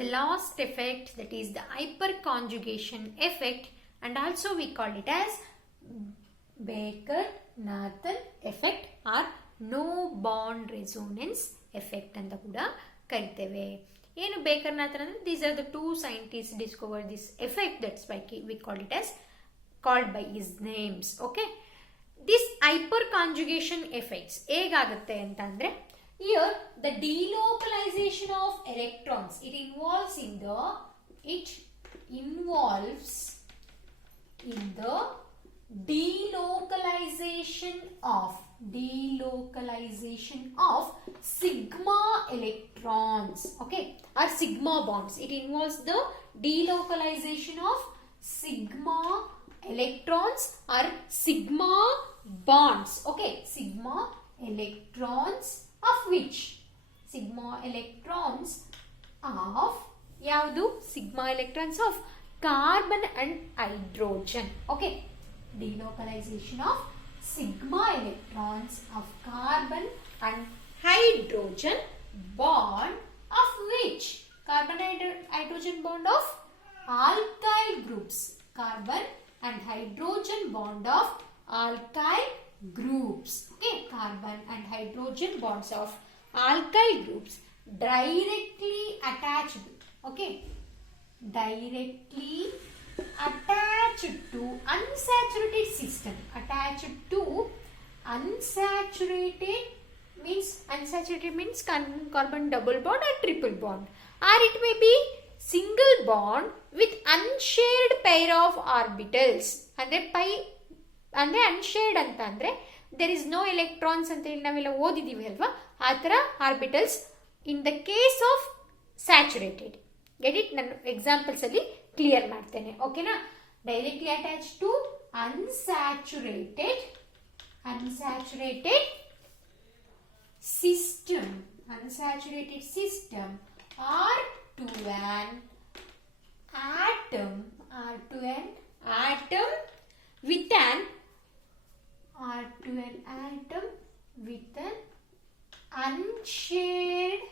the last effect, that is the hyperconjugation effect, and also we call it as Baker-Nathan effect or no bond resonance effect ಅಂತ ಕೂಡ ಕರಿತೇವೆ. ಏನು baker-Nathan ಅಂದ್ರೆ these are the two scientists discovered this effect, that's why we call it as called by his names. Okay, this hyperconjugation effects ಹೇಗಾಗುತ್ತೆ ಅಂತಂದ್ರೆ, here the delocalization of electrons, it involves in the delocalization of sigma electrons, okay, or sigma bonds. It involves the delocalization of sigma electrons or sigma bonds. Okay, sigma electrons of which? Sigma electrons of ಯಾವುದು? Sigma electrons of carbon and hydrogen. Okay, delocalization of sigma electrons of carbon and hydrogen bond of which? Carbon and hydrogen bond of alkyl groups. Carbon and hydrogen bond of alkyl groups. Okay, carbon and hydrogen bonds of alkyl groups directly attached. Okay, directly attached to unsaturated system. Attached to unsaturated means carbon double bond or triple bond, or it may be single bond with unshared pair of orbitals. ಅಂದ್ರೆ unshared ಅಂತ ಅಂದ್ರೆ there is no electrons ಅಂತ ಹೇಳಿ ನಾವೆಲ್ಲ ಓದಿದೀವಿ ಅಲ್ವಾ, ಆ ತರ orbitals in the case of saturated. Get it? ನಾನು ಎಕ್ಸಾಂಪಲ್ಸ್ ಅಲ್ಲಿ ಕ್ಲಿಯರ್ ಮಾಡ್ತೇನೆ. ಓಕೆನಾ? Directly attach to unsaturated system or to an atom with an unshared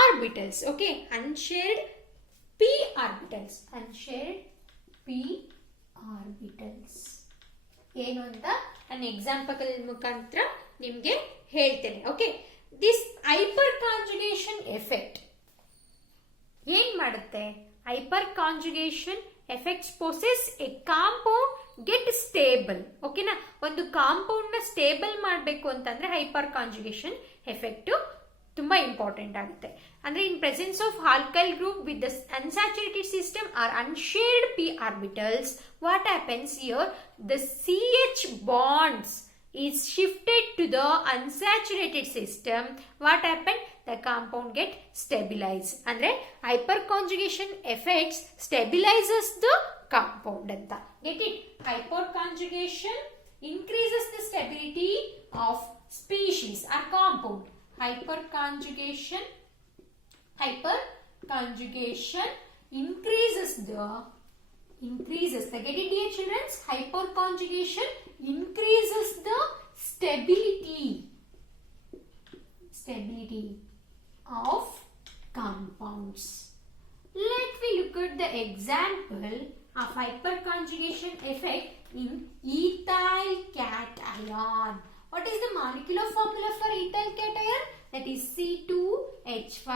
orbitals. Okay, unshared p orbitals. ಏನು ಅಂತ ನಾನು ಎಕ್ಸಾಂಪಲ್ ಮುಖಾಂತರ ನಿಮಗೆ ಹೇಳ್ತೇನೆ. Okay, this hyper conjugation effect ಏನ್ ಮಾಡುತ್ತೆ? Hyper conjugation effects possess a compound get stable. ಓಕೆನಾ? ಒಂದು ಕಾಂಪೌಂಡ್ ನ ಸ್ಟೇಬಲ್ ಮಾಡಬೇಕು ಅಂತಂದ್ರೆ ಹೈಪರ್ ಕಾಂಜುಗೇಷನ್ ಎಫೆಕ್ಟ್ ತುಂಬಾ ಇಂಪಾರ್ಟೆಂಟ್ ಆಗುತ್ತೆ. ಅಂದ್ರೆ in presence of alkyl group with the unsaturated system are unshared p orbitals, what happens here? The CH bonds is shifted to the unsaturated system. What happened? The compound get stabilized. ಅಂದ್ರೆ hyperconjugation effects stabilizes the compound ಅಂತ. Get it? Hyperconjugation increases the stability of species or compound. Hyperconjugation increases the get it dear children? Hyperconjugation increases the stability of compounds. Let me look at the example of hyperconjugation effect in ethyl cation. What is the molecular formula for ethyl cation? That is C2H5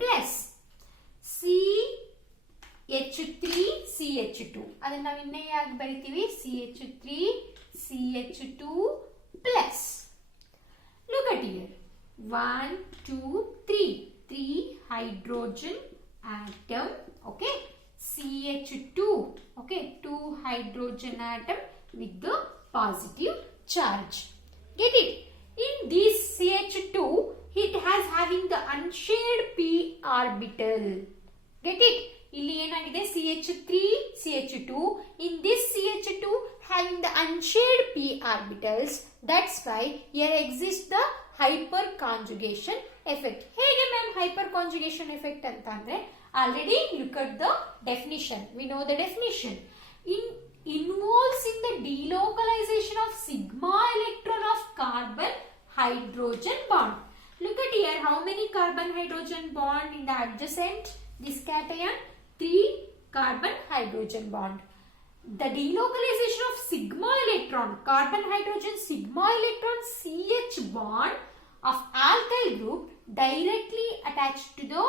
plus CH3CH2. ಅದನ್ನ ನಾವು ಇನ್ನೇ ಯಾಕೆ ಬರಿತೀವಿ? CH3CH2 plus. Look at here. 1, 2, 3 hydrogen atom. Okay. CH2. Okay. 2 hydrogen atom with the positive charge. Get it? In this CH2, it has having the unshared p orbital. Get it? ಇಲ್ಲಿ ಏನಾಗಿದೆ? CH3 CH2. In this CH2 having the unshared p orbitals. That's why here exists the hyperconjugation effect. ಹೇಗೆ ma'am hyperconjugation effect ಅಂತ ಅಂದ್ರೆ, already look at the definition. We know the definition. Involves in the delocalization of sigma electron of carbon hydrogen bond. Look at here, how many carbon hydrogen bond in the adjacent this cation? 3 carbon hydrogen bond. The delocalization of sigma electron, carbon hydrogen sigma electron CH bond of alkyl group directly attached to the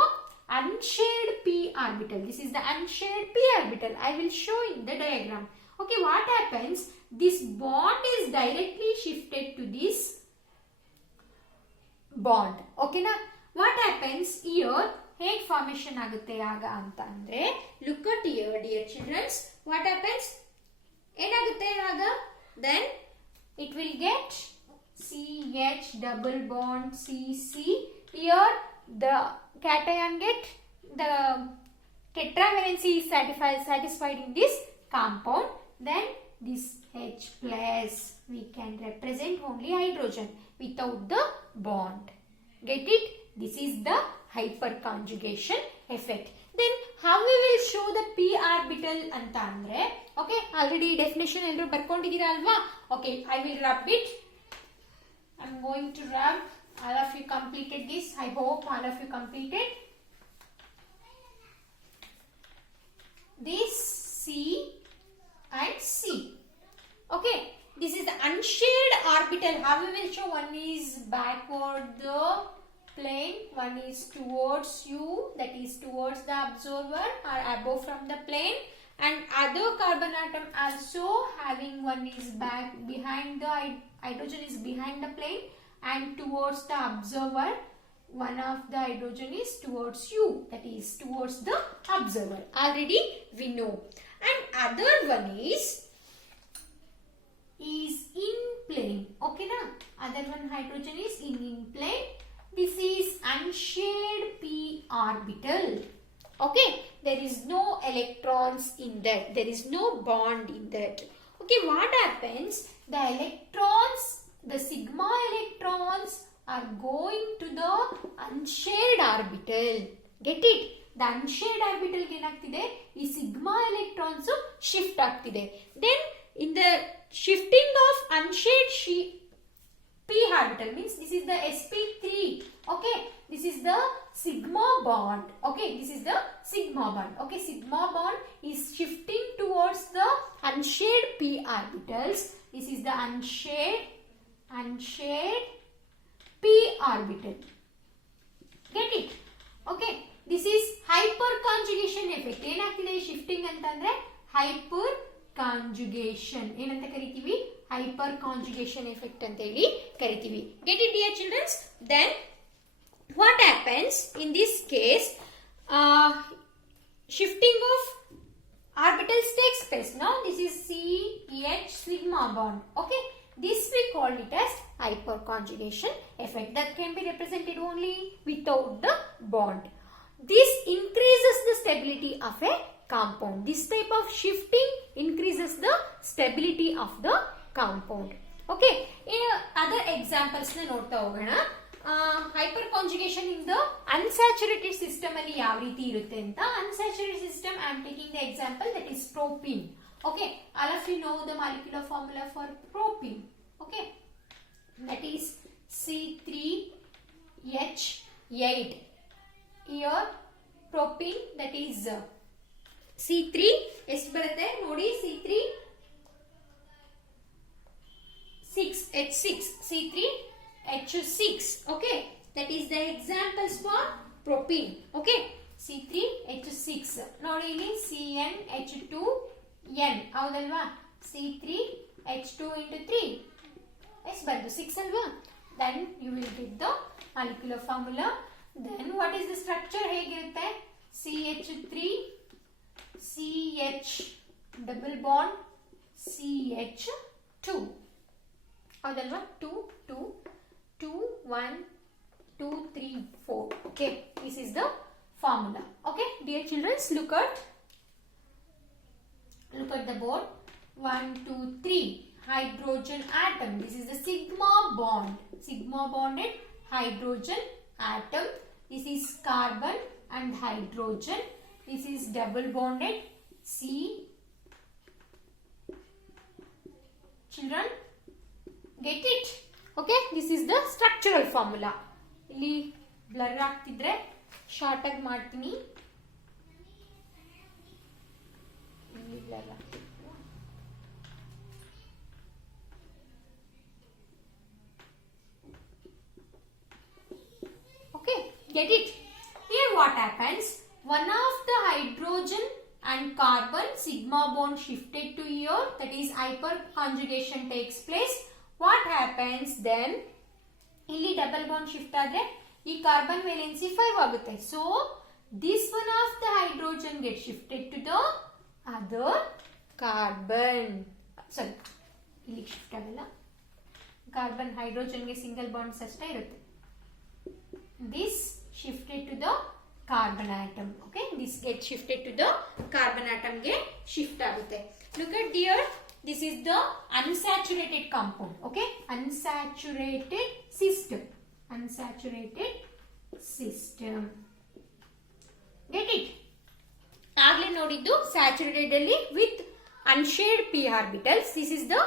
unshared p orbital. This is the unshared p orbital. I will show in the diagram. Okay, what happens? This bond is directly shifted to this bond. Okay na? What happens here? Hege formation agutte aga anta andre, look at here dear children. What happens? Enagutte aga? Then it will get CH double bond CC. Here the cation get the tetravalency is satisfied in this compound. Then this H plus we can represent only hydrogen without the bond. Get it? This is the hyperconjugation effect. Then how we will show the p orbital anta andre? Okay, already definition ellaru barkondidira alva? Okay, I will rub it. I am going to rub. All of you completed this. I hope all of you completed. This C and C. Okay, this is the unshared orbital. How we will show? One is backward the plane, one is towards you, that is towards the observer or above from the plane, and other carbon atom also having one is back behind the hydrogen is behind the plane and towards the observer. One of the hydrogen is towards you, that is towards the observer. Already we know. And other one is in plane. Okay na? Other one hydrogen is in plane. This is unshared p orbital. Okay, there is no electrons in that. There is no bond in that. Okay, what happens? The electrons, the sigma electrons are going to the unshared orbital. Get it? The unshared orbital ge enagtide ee sigma electrons shift ಆಗ್ತಿದೆ. Then in the shifting of unshared p orbital means this is the sp3. Okay, this is the sigma bond. Okay, this is the sigma bond. Okay, sigma bond is shifting towards the unshared p orbitals. This is the unshared p orbital. Get it? Okay, this is hyperconjugation effect. ಏನಾಗ್ತಿದೆ shifting ಅಂತಂದ್ರೆ hyperconjugation ಏನಂತ ಕರಿತೀವಿ? Hyperconjugation effect ಅಂತ ಹೇಳಿ ಕರಿತೀವಿ. Get it dear children? Then what happens in this case? Shifting of orbitals takes place. Now this is CH sigma bond. Okay, this we call it as hyperconjugation effect. That can be represented only without the bond. This increases the stability of a compound. This type of shifting increases the stability of the compound. Okay, in other examples na nodta hogona. Hyperconjugation in the unsaturated system alli yav reeti irutte anta. Unsaturated system I am taking the example, that is propene. Okay, all of you know the molecular formula for propene. Okay, that is C3H8. Here propene, that is C3 ಎಷ್ಟು ಬರುತ್ತೆ ನೋಡಿ, C3 6H6, C3H6. Okay, that is the examples for propene. Okay, C3H6 ನೋಡಿ ಇಲ್ಲಿ CnH2n ಹೌದಲ್ವಾ? C3H2 into 3 ಎಷ್ಟು ಬಂತು? 6 ಅಲ್ವಾ? Then you will get the molecular formula. Then what is the structure? ಹೇಗಿರುತ್ತೆ? CH3 CH double bond CH2 ಹೌದಲ್ವಾ? 2 2 2 1 2 3 4. Okay, this is the formula. Okay dear children, look at the board. 1 2 3 hydrogen atom. This is the sigma bonded hydrogen atom. This is carbon and hydrogen. This is double bonded C. Children, get it? Okay, this is the structural formula. ಇಲ್ಲಿ blur ಆಗ್ತಿದ್ರೆ short ಆಗಿ ಮಾಡ್ತೀನಿ. ಇಲ್ಲಿ blur ಆಗ್ತಿದೆ. Okay, get it? Here what happens? One of the hydrogen and carbon sigma bond shifted to here, that is hyperconjugation takes place. What happens then? ಇಲ್ಲಿ double bond shift ಆದ್ರೆ ಈ carbon valency 5 ಆಗುತ್ತೆ. So this one of the hydrogen get shifted to the other carbon. Sorry, ಇಲ್ಲಿ shift ಆಗಲ್ಲ. Carbon ಹೈಡ್ರೋಜನ್ಗೆ single bonds ಅಷ್ಟೇ ಇರುತ್ತೆ. This shifted to the carbon atom. Okay, this gets shifted to the carbon atom ge shift ಆಗುತ್ತೆ. Look at here, this is the unsaturated compound. Okay, unsaturated system. Unsaturated system. Get it? ಆಗ್ಲೇ ನೋಡಿದ್ದು saturated ಅಲ್ಲಿ with unshared p orbitals. This is the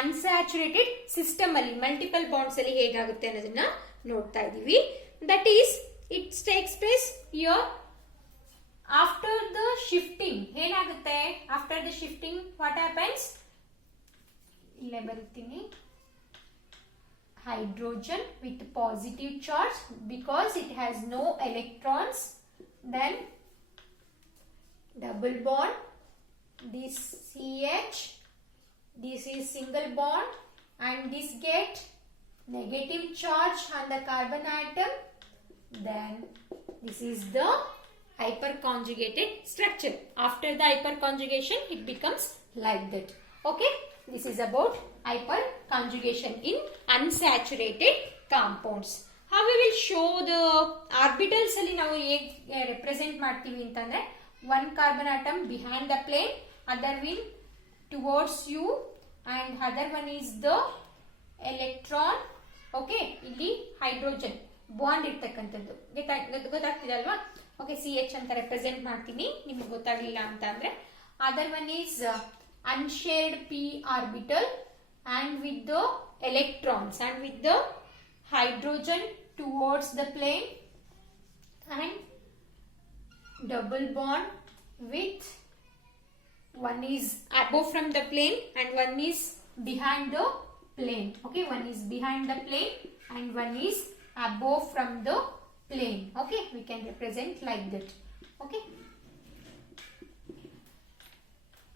unsaturated system ಅಲ್ಲಿ multiple bonds ಅಲ್ಲಿ ಹೇಗಾಗುತ್ತೆ ಅನ್ನೋದನ್ನ ನೋಡ್ತಾ ಇದೀವಿ. That is, it takes place here after the shifting. ಏನಾಗುತ್ತೆ? After the shifting, what happens? ಇಲ್ಲೇ ಬರುತ್ತೀನಿ. Hydrogen with positive charge because it has no electrons. Then double bond. This CH. This is single bond, and this get negative charge on the carbon atom. Then this is the hyperconjugated structure. After the hyperconjugation, it becomes like that. Okay, this is about hyperconjugation in unsaturated compounds. How we will show the orbitals alli ನಾವು ಹೇಗೆ represent ಮಾಡ್ತೀವಿ ಅಂತಂದ್ರೆ, one carbon atom behind the plane, other one towards you, and other one is the electron. Okay, ಇಲ್ಲಿ hydrogen bond ಇರ್ತಕ್ಕಂಥದ್ದು ಗೊತ್ತಾಗ್ತಿದೆ ಅಲ್ವಾ? Okay, CH ಅಂತ represent ಮಾಡ್ತೀನಿ ನಿಮಗೆ ಗೊತ್ತಾಗಲಿಲ್ಲ ಅಂತ ಅಂದ್ರೆ. Other one is unshared p orbital and with the electrons and with the hydrogen towards the plane, and double bond with one is above from the plane and one is behind the plane. Okay, one is behind the plane and one is above from the plane. Okay, we can represent like that. Okay,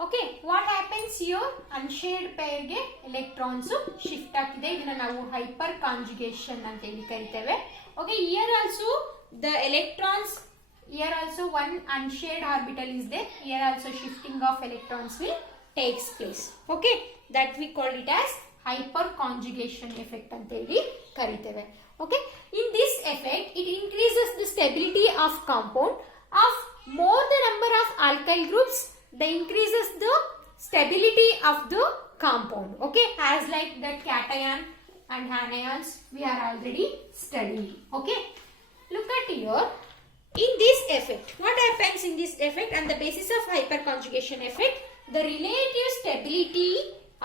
okay, what happens here? Unshared pair ge electrons shift ಆಗ್ತಿದೆ. ಇದನ್ನ ನಾವು hyper conjugation ಅಂತ ಹೇಳಿ ಕರೀತೇವೆ. Okay, here also the electrons, here also one unshared orbital is there. Here also shifting of electrons will takes place. Okay, that we call it as hyperconjugation effect ಅಂತ ಹೇಳಿ ಕರೀತೇವೆ. Okay, in this effect it increases the stability of compound of more the number of alkyl groups, that increases the stability of the compound. Okay, as like that cation and anions we are already studying. Okay, look at here. In this effect, what happens in this effect? On the basis of hyperconjugation effect, the relative stability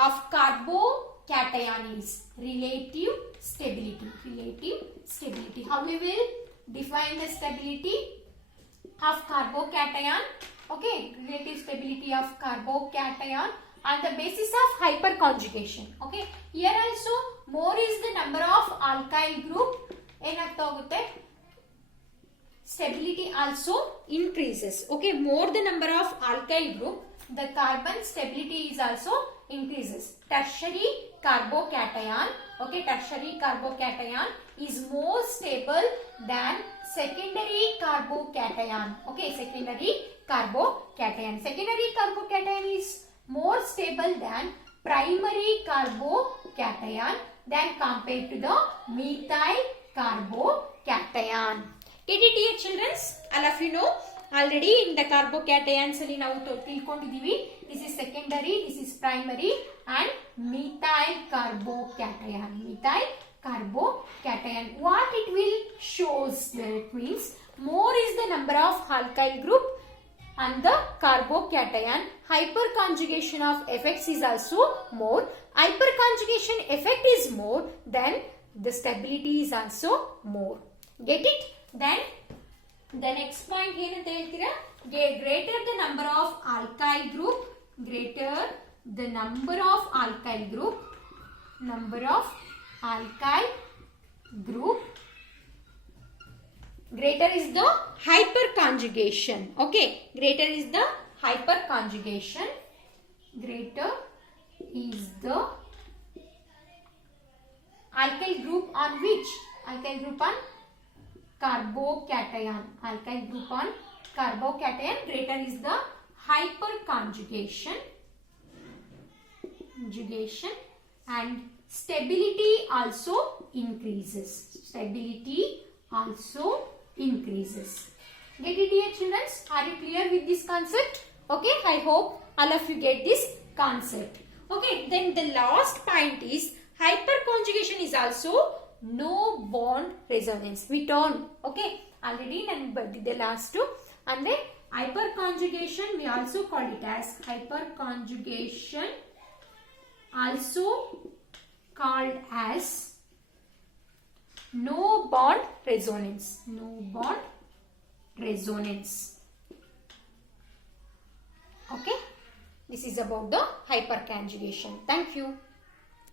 of carbocation is relative stability. Relative stability. How we will define the stability of carbocation? Okay, relative stability of carbocation on the basis of hyperconjugation. Okay, here also more is the number of alkyl group, ಏನಾಗ್ತಾ ಹೋಗುತ್ತೆ? Stability also increases. Okay, more the number of alkyl group, the carbon stability is also increases. Tertiary carbocation, okay, tertiary carbocation is more stable than secondary carbocation. Okay, secondary carbocation. Secondary carbocation is more stable than primary carbocation than compared to the methyl carbocation. Get it here, children? All of you know already in the carbocations ಅಲ್ಲಿ ನಾವು ತಿಳ್ಕೊಂಡಿದ್ದೀವಿ. This is secondary, this is primary, and methyl carbocation. Methyl carbocation. What it will shows that means more is the number of alkyl group and the carbocation. Hyperconjugation of effects is also more. Hyperconjugation effect is more, then the stability is also more. Get it? Then the next point ಏನಂತ ಹೇಳ್ತೀರಾ? Greater the number of alkyl group, greater the number of alkyl group, greater is the hyperconjugation. Okay, greater is the hyperconjugation. Greater is the alkyl group on which? Alkyl group on carbocation. Alkyl group on carbocation. Greater is the hyperconjugation. And stability also increases. Get it, dear children? Are you clear with this concept? Okay, I hope all of you get this concept. Okay, then the last point is hyperconjugation is also no bond resonance. We turn. Okay, already the last two. And then hyperconjugation, we also call it as hyperconjugation, also called as no bond resonance. Okay, this is about the hyperconjugation. Thank you.